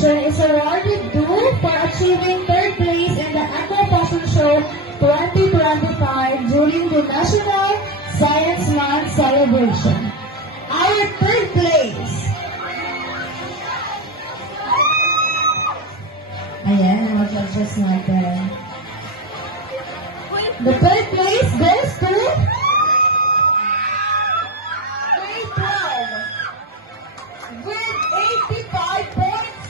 celebration is awarded to for achieving third place in the Aqua Fashion Show 2025 during the National Science Month celebration. Our third place. Ayan, ang judges natin. The third place goes to grade 12 with 85.6.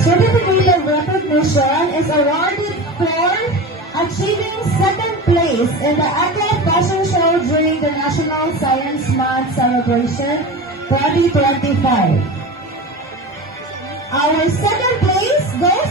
Certificate of recognition is awarded for achieving second place in the Aqua Fashion Show during the National Science Month celebration 2025. Our second place goes